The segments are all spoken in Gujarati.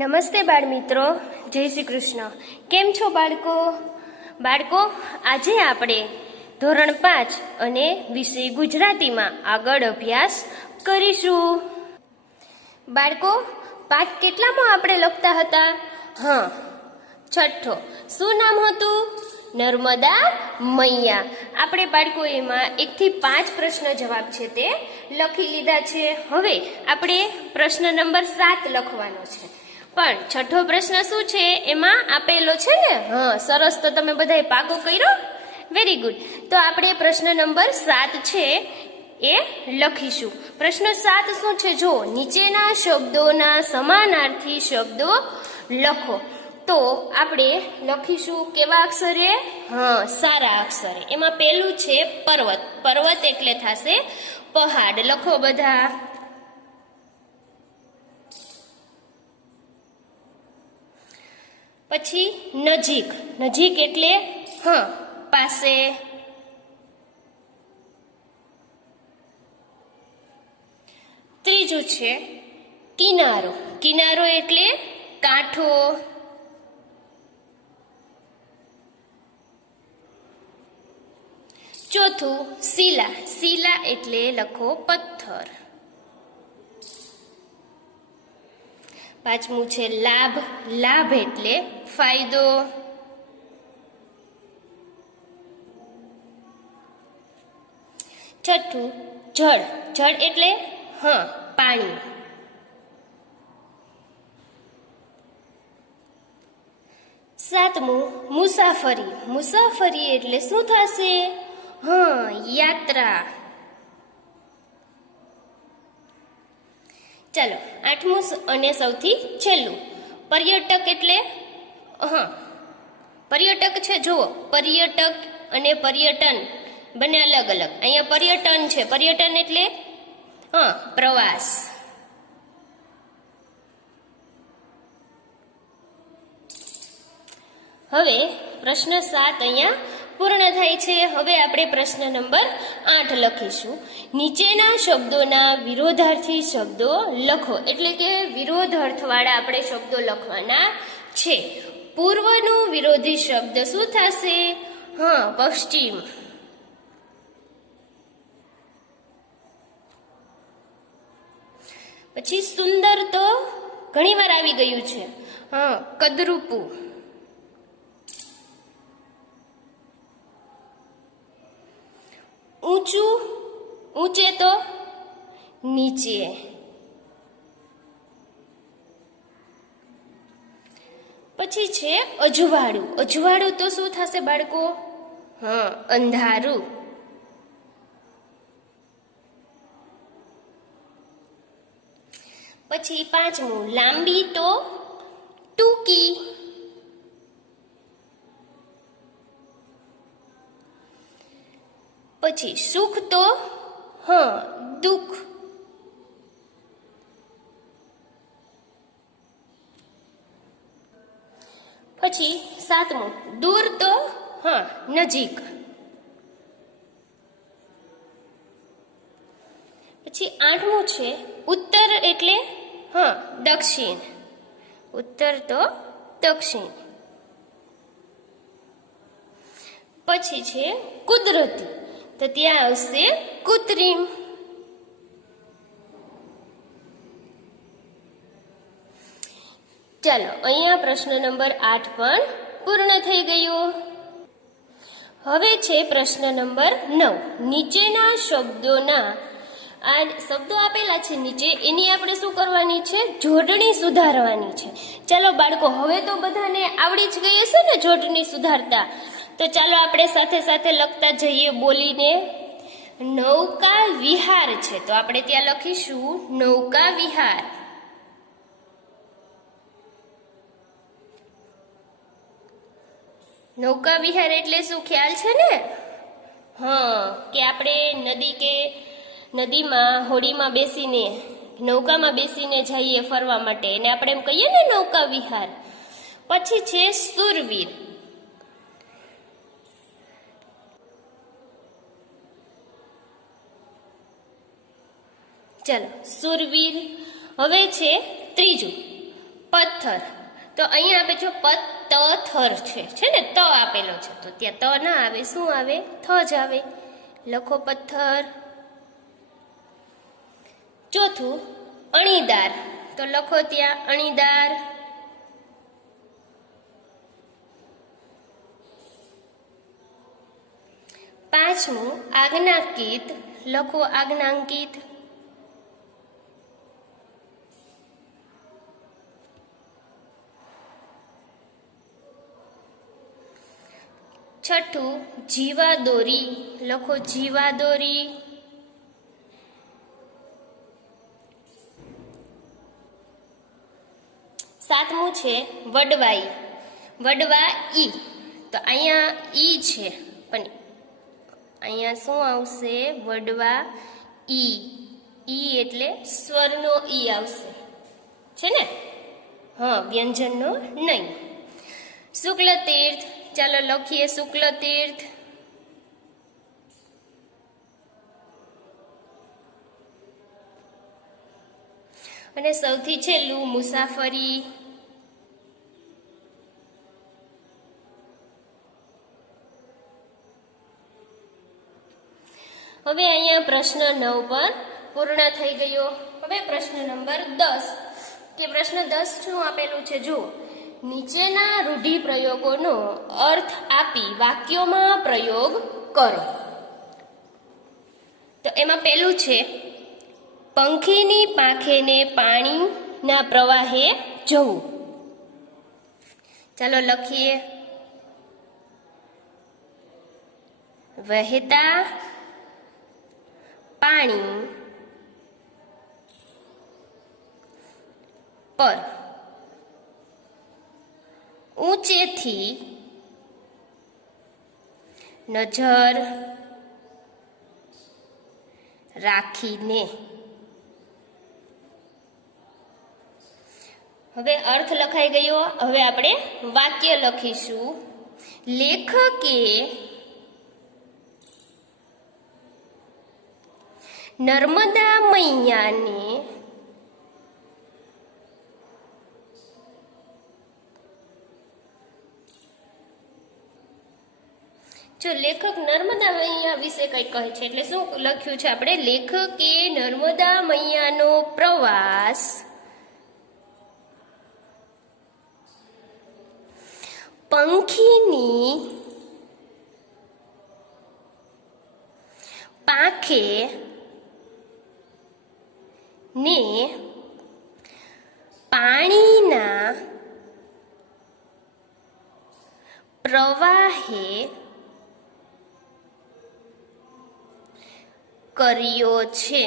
નમસ્તે બાળ મિત્રો, જય શ્રી કૃષ્ણ. કેમ છો બાળકો? આજે આપણે ધોરણ 5 અને વિષય ગુજરાતીમાં આગળ અભ્યાસ કરીશું. બાળકો, પાઠ કેટલામાં આપણે લખતા હતા? હા, છઠ્ઠો. શું નામ હતું? નર્મદા મૈયા. આપણે બાળકો એમાં 1 થી 5 પ્રશ્ન જવાબ છે તે લખી લીધા છે. હવે આપણે પ્રશ્ન નંબર 7 લખવાનો છે. પણ છઠ્ઠો પ્રશ્ન શું છે એમાં આપેલો છે ને? હા, સરસ. તો તમે બધાએ પાકો કર્યો? Very good. તો આપણે પ્રશ્ન નંબર 7 છે એ લખીશું. પ્રશ્ન 7 શું છે? જો નીચેના શબ્દોના સમાનાર્થી શબ્દો લખો. તો આપણે લખીશું કેવા અક્ષરે? હા, સારા અક્ષરે. એમાં પહેલું છે પર્વત. પર્વત એટલે થશે પહાડ. લખો બધા. પછી નજીક. નજીક એટલે હા, પાસે. ત્રીજું છે કિનારો. કિનારો એટલે કાંઠો. ચોથું શિલા. શિલા એટલે લખો પથ્થર. પાંચમું છે લાભ. લાભ એટલે ફાયદો. છઠ્ઠું જળ. જળ એટલે હા, પાણી. સાતમું મુસાફરી. મુસાફરી એટલે શું થશે? હા, યાત્રા. ચાલો, આઠમું અને સૌથી છેલ્લું પર્યટક એટલે હા, પર્યટક છે. જુઓ, પર્યટક અને પર્યટન બંને અલગ અલગ. અહીંયા પર્યટન છે. પર્યટન એટલે હા, પ્રવાસ. હવે પ્રશ્ન 7 અહીંયા પૂર્ણ થાય છે. હવે આપણે પ્રશ્ન નંબર 8 લખીશું. નીચેના શબ્દોના વિરોધાર્થી શબ્દો લખો. એટલે કે વિરોધ અર્થવાળા આપણે શબ્દો લખવાના છે. પૂર્વનો વિરોધી શબ્દ શું થશે? હા, પશ્ચિમ. પછી સુંદર તો ઘણી વાર આવી ગયું છે. હા, કદરૂપું. ઊંચું. ઊંચે તો નીચે. પછી છે અજવાળું. અજવાળું તો શું થશે બાળકો? હા, અંધારું. પછી પાંચમું લાંબી તો ટૂંકી. પછી સુખ તો હા, દુઃખ. પછી સાતમું દૂર તો હા, નજીક. પછી આઠમું છે ઉત્તર એટલે હા, દક્ષિણ. ઉત્તર તો દક્ષિણ. પછી છે કુદરતી. તો ત્યાં આવશે કૃત્રિમ. ચાલો, અહીંયા પ્રશ્ન નંબર 8 પણ પૂર્ણ થઈ ગયો. હવે છે પ્રશ્ન નંબર 9. નીચેના શબ્દોના આ શબ્દો આપેલા છે નીચે, એની આપણે શું કરવાની છે? જોડણી સુધારવાની છે. ચાલો બાળકો, હવે તો બધાને આવડી જ ગઈ હશે ને જોડણી સુધારતા? તો ચાલો આપણે સાથે સાથે લખતા જઈએ બોલીને. નૌકા વિહાર છે તો આપણે ત્યાં લખીશું નૌકા વિહાર. નૌકા વિહાર એટલે શું ખ્યાલ છે ને? હા, કે આપણે નદીમાં હોડીમાં બેસીને નૌકામાં બેસીને જઈએ ફરવા માટે, એને આપણે એમ કહીએ ને નૌકા વિહાર. પછી છે સુરવીર. ચાલો, સુરવીર. હવે છે ત્રીજું પથ્થર. તો અહીંયા આપે જો પત્તથર છે ને ત આપેલો છે, તો ત્યાં ત ના આવે, શું આવે? થ જ આવે. લખો પથ્થર. ચોથું અણીદાર, તો લખો ત્યાં અણીદાર. પાંચમું આજ્ઞાંકિત, લખો આજ્ઞાંકિત. છઠ્ઠું જીવાદોરી, લખો જીવાદોરી. સાતમું છે વડવાઈ, વડવા ઈ, તો અહીંયા ઈ છે પણ અહીંયા શું આવશે? વડવા ઈ. ઈ એટલે સ્વરનો ઈ આવશે, છે ને? હા, વ્યંજનનો નહીં. શુક્લ તીર્થ, ચાલો લખીએ શુક્લ તીર્થ. અને સૌથી છેલ્લું મુસાફરી. હવે અહીંયા પ્રશ્ન 9 પર પૂર્ણ થઈ ગયો. હવે પ્રશ્ન નંબર 10, કે પ્રશ્ન 10 શું આપેલું છે? જુઓ, નીચેના રૂઢિપ્રયોગોનો અર્થ આપી વાક્યોમાં પ્રયોગ કરો. તો એમાં પહેલું છે પંખીની પાંખેને પાણીના પ્રવાહે જવું. ચાલો લખીએ. વહેતા પાણી પર ઊંચેથી નજર રાખીને. હવે અર્થ લખાઈ ગયો. હવે આપણે વાક્ય લખીશું. લેખકે નર્મદા મૈયાને જો લેખક નર્મદા મૈયા વિશે કંઈક કહે છે, એટલે શું લખ્યું છે આપણે? લેખકે નર્મદા મૈયાનો પ્રવાસ પંખીની પાંખે ને પાણીના પ્રવાહે કર્યો છે.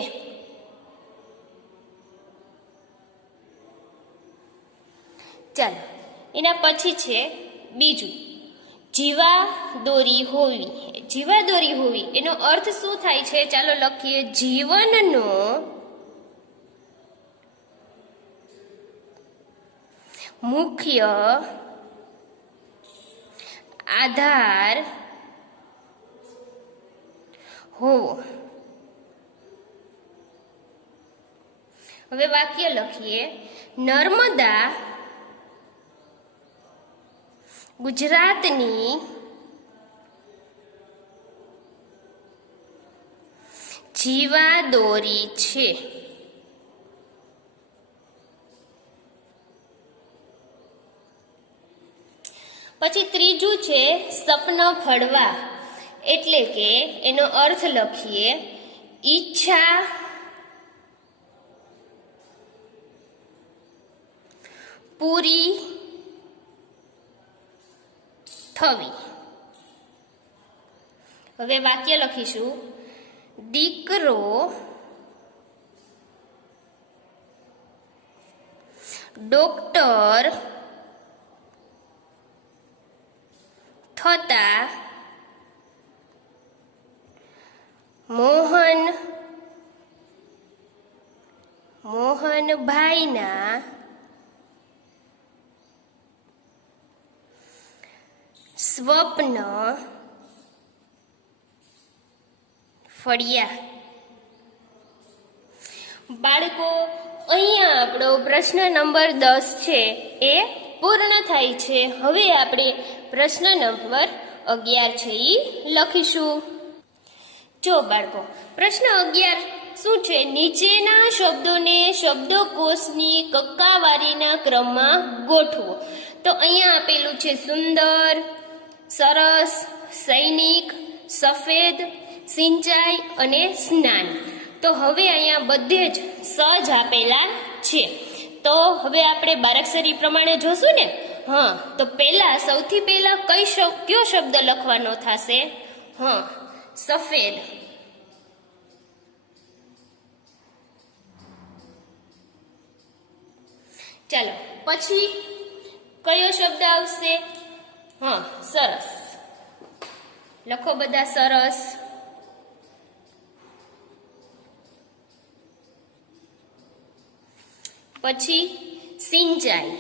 ચાલો એના પછી છે બીજું, જીવાદોરી હોવી. જીવાદોરી હોવી એનો અર્થ શું થાય છે? ચાલો લખીએ. જીવનનો મુખ્ય આધાર હોવો. હવે વાક્ય લખીએ. નર્મદા ગુજરાતની જીવાદોરી છે. પછી ત્રીજું છે સપન ફળવા, એટલે કે એનો અર્થ લખીએ. ઈચ્છા પૂરી થવી. હવે વાક્ય લખીશું. દીકરો ડોક્ટર થતા મોહનભાઈના સ્વપ્ન ફળ્યા. બાળકો, અહીંયા આપણો પ્રશ્ન નંબર 10 છે એ પૂર્ણ થાય છે. હવે આપણે પ્રશ્ન નંબર 11 છે એ લખીશું. જો બાળકો, પ્રશ્ન 11 શું છે? નીચેના શબ્દોને શબ્દકોશની કક્કાવારીના ક્રમમાં ગોઠવો. તો અહીંયા આપેલું છે સુંદર, સરસ, સૈનિક, સફેદ, સિંચાઈ અને સ્નાન. તો હવે અહીંયા બધે જ સજ આપેલા છે. તો હવે આપણે બારાક્ષરી પ્રમાણે જોશું ને. હા, તો સૌથી પહેલા કયો શબ્દ લખવાનો થશે? હા, સફેદ. ચાલો, પછી કયો શબ્દ આવશે? હા, સરસ. લખો બધા સરસ. પછી સિંચાઈ.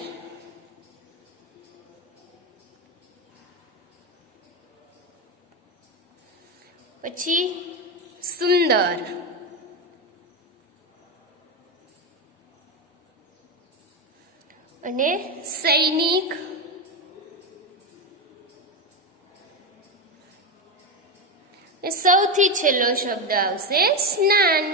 પછી સુંદર. અને સૈનિક. સૌથી છેલ્લો શબ્દ આવશે સ્નાન.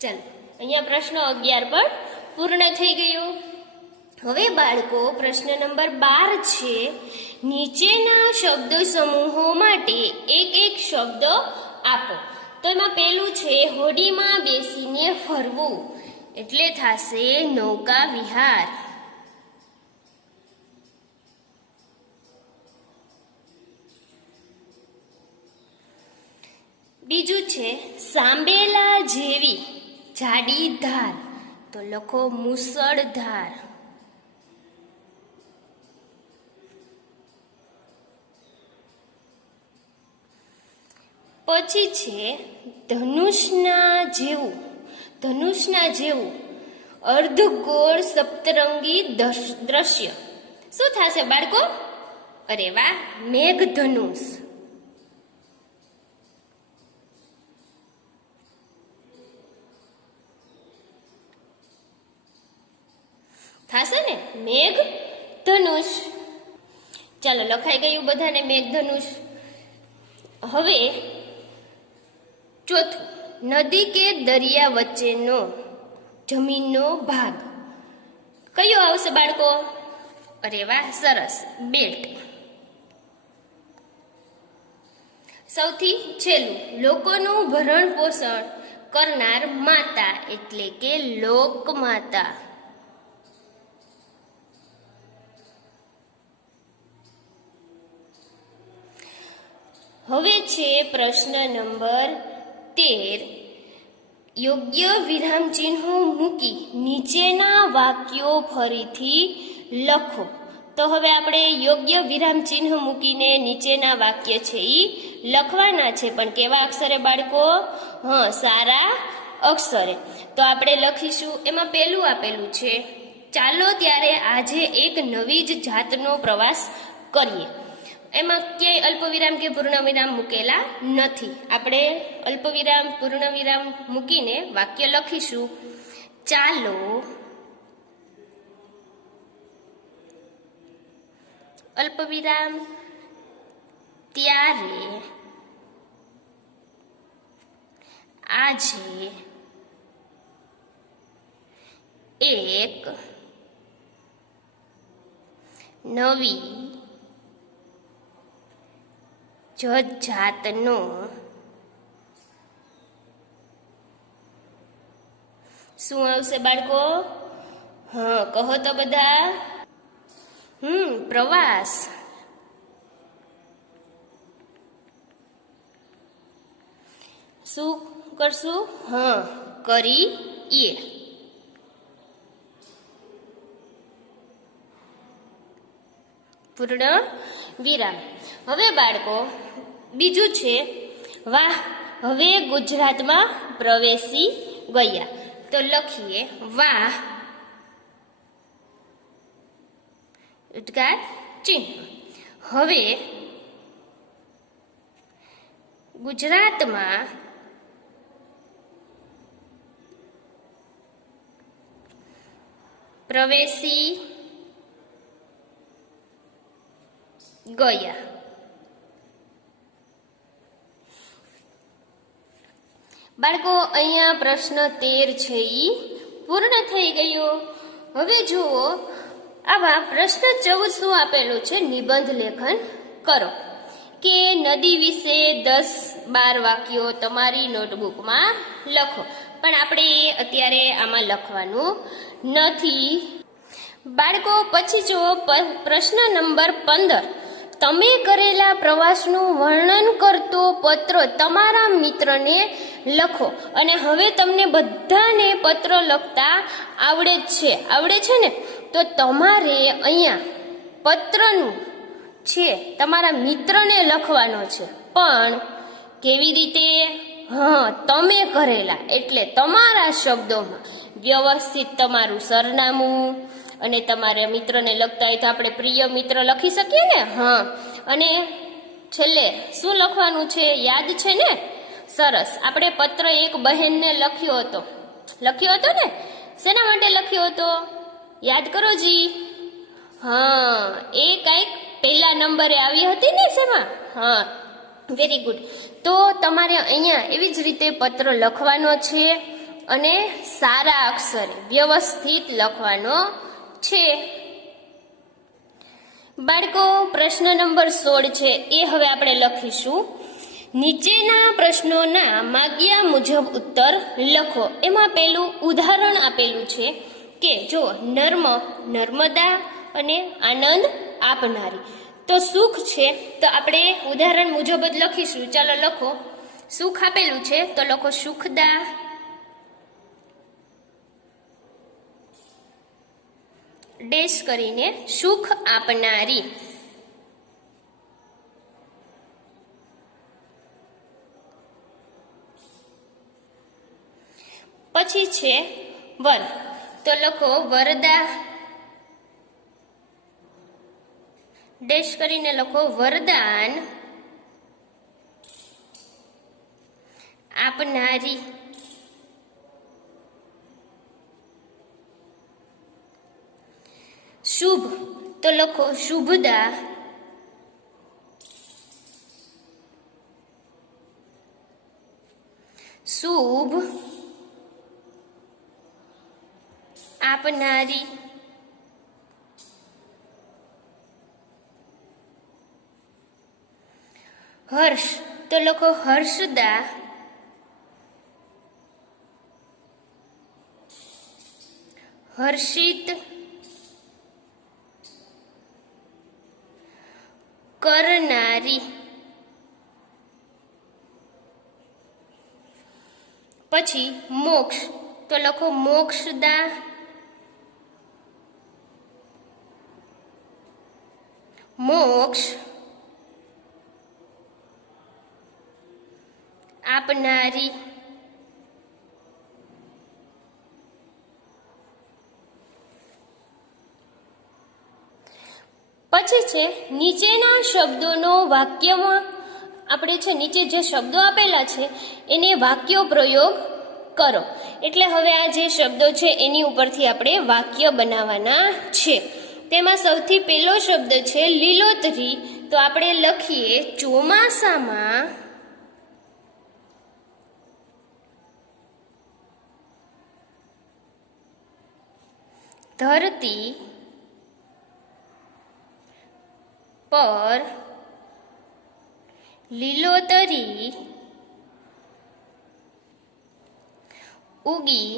ચાલો, અહીંયા પ્રશ્ન 11 પણ પૂર્ણ થઈ ગયો. હવે બાળકો, પ્રશ્ન નંબર 12 છે. નીચેના શબ્દ સમૂહો માટે એક શબ્દ આપો. તો એમાં પેલું છે હોડીમાં બેસીને ફરવું, એટલે થશે નૌકા વિહાર. બીજું છે સાંભેલા જેવી જાડી ધાર, તો લખો મુસળધાર. પછી છે ધનુષના જેવું અર્ધગોળ સપ્તરંગી દ્રશ્ય. શું થશે બાળકો? અરે વાહ, મેઘધનુષ. થશે ને મેઘધનુષ. ચાલો, લખાઈ ગયું બધાને મેઘધનુષ. હવે ચોથું, નદી કે દરિયા વચ્ચેનો જમીનનો ભાગ. કયો આવશે બાળકો? અરે વાહ, સરસ, બેટ. સૌથી છેલ્લું, લોકોનું ભરણ પોષણ કરનાર માતા, એટલે કે લોકમાતા. હવે છે પ્રશ્ન નંબર 13. યોગ્ય વિરામ ચિહ્નો મૂકી નીચેના વાક્યો ફરીથી લખો. તો હવે આપણે યોગ્ય વિરામ ચિહ્ન મૂકીને નીચેના વાક્ય છે એ લખવાના છે. પણ કેવા અક્ષરે બાળકો? હા, સારા અક્ષરે. તો આપણે લખીશું. એમાં પહેલું આપેલું છે, ચાલો ત્યારે આજે એક નવી જ જાતનો પ્રવાસ કરીએ. એમાં ક્યાંય અલ્પવિરામ કે પૂર્ણવિરામ મૂકેલા નથી. આપણે અલ્પવિરામ પૂર્ણવિરામ મૂકીને વાક્ય લખીશું. ચાલો અલ્પવિરામ ત્યારે આજે એક નવી જાતનો શું આવશે બાળકો? હા, કહો તો બધા. પ્રવાસ. શું કરશું? હા, કરીએ. પૂર્ણ વિરામ. હવે બાળકો, બીજું છે, વાહ, હવે ગુજરાતમાં પ્રવેશી ગયા. તો લખીએ વાહ, ઉદ્ગાર ચિહ્ન. હવે ગુજરાતમાં પ્રવેશી ગયા. બાળકો, અહીંયા પ્રશ્ન 13 છે ઈ પૂર્ણ થઈ ગયો. હવે જુઓ, આવા પ્રશ્ન 14 શું આપેલું છે, નિબંધ લેખન કરો. કે નદી વિશે 10-12 વાક્યો તમારી નોટબુકમાં લખો. પણ આપણે અત્યારે આમાં લખવાનું નથી. બાળકો, પછી જુઓ પ્રશ્ન નંબર 15. તમે કરેલા પ્રવાસનું વર્ણન કરતો પત્ર તમારા મિત્રને લખો. અને હવે તમને બધાને પત્ર લખતા આવડે છે ને? તો તમારે અહીંયા પત્રનું છે તમારા મિત્રને લખવાનો છે. પણ કેવી રીતે? તમે કરેલા એટલે તમારા શબ્દોમાં વ્યવસ્થિત તમારું સરનામું, અને તમારા મિત્રને લખતા હોય તો આપણે પ્રિય મિત્ર લખી શકીએ ને. અને છેલ્લે શું લખવાનું છે, યાદ છે ને? સરસ. આપણે પત્ર એક બહેનને લખ્યો હતો ને? શેના માટે લખ્યો હતો? યાદ કરો જી. એ કંઈક પહેલા નંબરે આવી હતી ને શેમાં? Very good. તો તમારે અહીંયા એવી જ રીતે પત્ર લખવાનો છે, અને સારા અક્ષરે વ્યવસ્થિત લખવાનો છે. બાળકો, પ્રશ્ન નંબર 16 છે એ હવે આપણે લખીશું. નીચેના પ્રશ્નોના માગ્યા મુજબ ઉત્તર લખો. એમાં પેલું ઉદાહરણ આપેલું છે કે જો નર્મદા અને આનંદ આપનારી. તો સુખ છે તો આપણે ઉદાહરણ મુજબ જ લખીશું. ચાલો લખો. સુખ આપેલું છે તો લખો સુખદા, ડેશ કરીને સુખ આપનારી. પછી છે વર, તો લખો વરદા, ડેશ કરીને લખો વરદાન આપનારી. શુભ, તો લખો શુભદા શુભ આપનારી. હર્ષ, તો લખો હર્ષદા હર્ષિત કરનારી. પછી મોક્ષ, તો લખો મોક્ષદા મોક્ષ આપનારી. પછી છે નીચેના શબ્દોનો વાક્યમાં આપણે છે નીચે જે શબ્દો આપેલા છે એને વાક્યો પ્રયોગ કરો. એટલે હવે આ જે શબ્દો છે એની ઉપરથી આપણે વાક્ય બનાવવાના છે. તેમાં સૌથી પહેલો શબ્દ છે લીલોતરી. તો આપણે લખીએ ચોમાસામાં ધરતી પર લીલોતરી ઉગી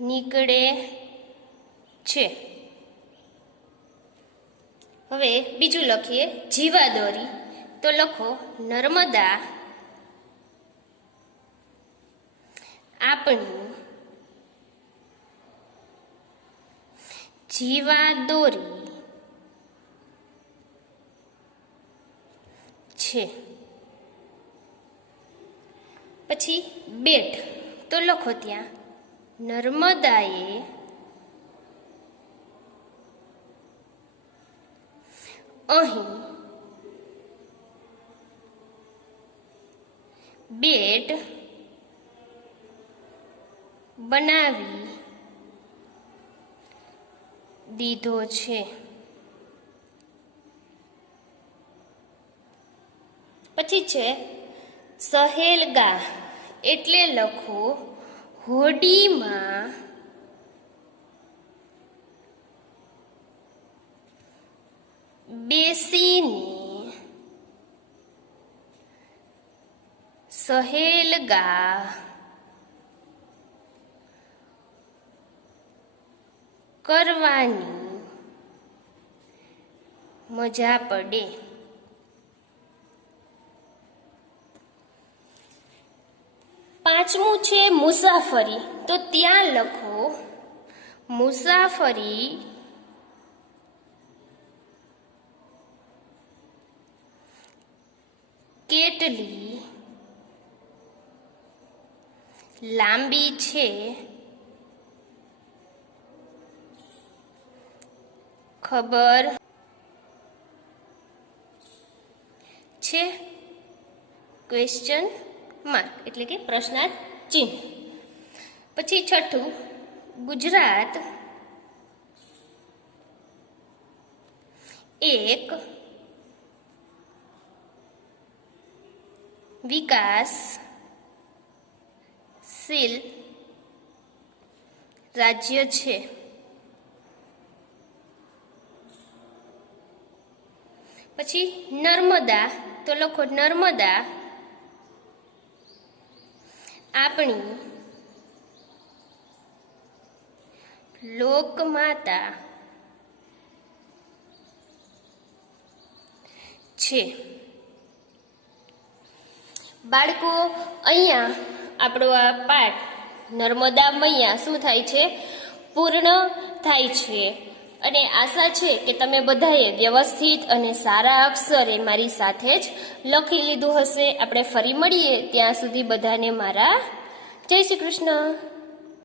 નીકળે છે. હવે બીજું લખીએ જીવાદોરી. તો લખો નર્મદા આપણી જીવાદોરી છે. પછી બેટ, તો લખો ત્યાં નર્મદાએ અહીં બેટ બનાવી દીધો છે. પછી છે સહેલગા એટલે લખો હોડીમાં બેસીને સહેલગા કરવાની મજા પડે. પાંચમું છે મુસાફરી, તો ત્યાં લખો મુસાફરી કેટલી લાંબી છે ખબર છે? ક્વેશ્ચન માર્ક એટલે કે પ્રશ્નાર્થ ચિહ્ન. પછી છઠ્ઠું, ગુજરાત એક વિકાસશીલ રાજ્ય છે. પછી નર્મદા, તો લખો નર્મદા આપણી લોકમાતા છે. બાળકો, અહીંયા આપણો આ પાઠ નર્મદા મૈયા શું થાય છે? પૂર્ણ થાય છે. અને આશા છે કે તમે બધાએ વ્યવસ્થિત અને સારા અક્ષરે મારી સાથે જ લખી લીધું હશે. આપણે ફરી મળીએ ત્યાં સુધી બધાને મારા જય શ્રી કૃષ્ણ.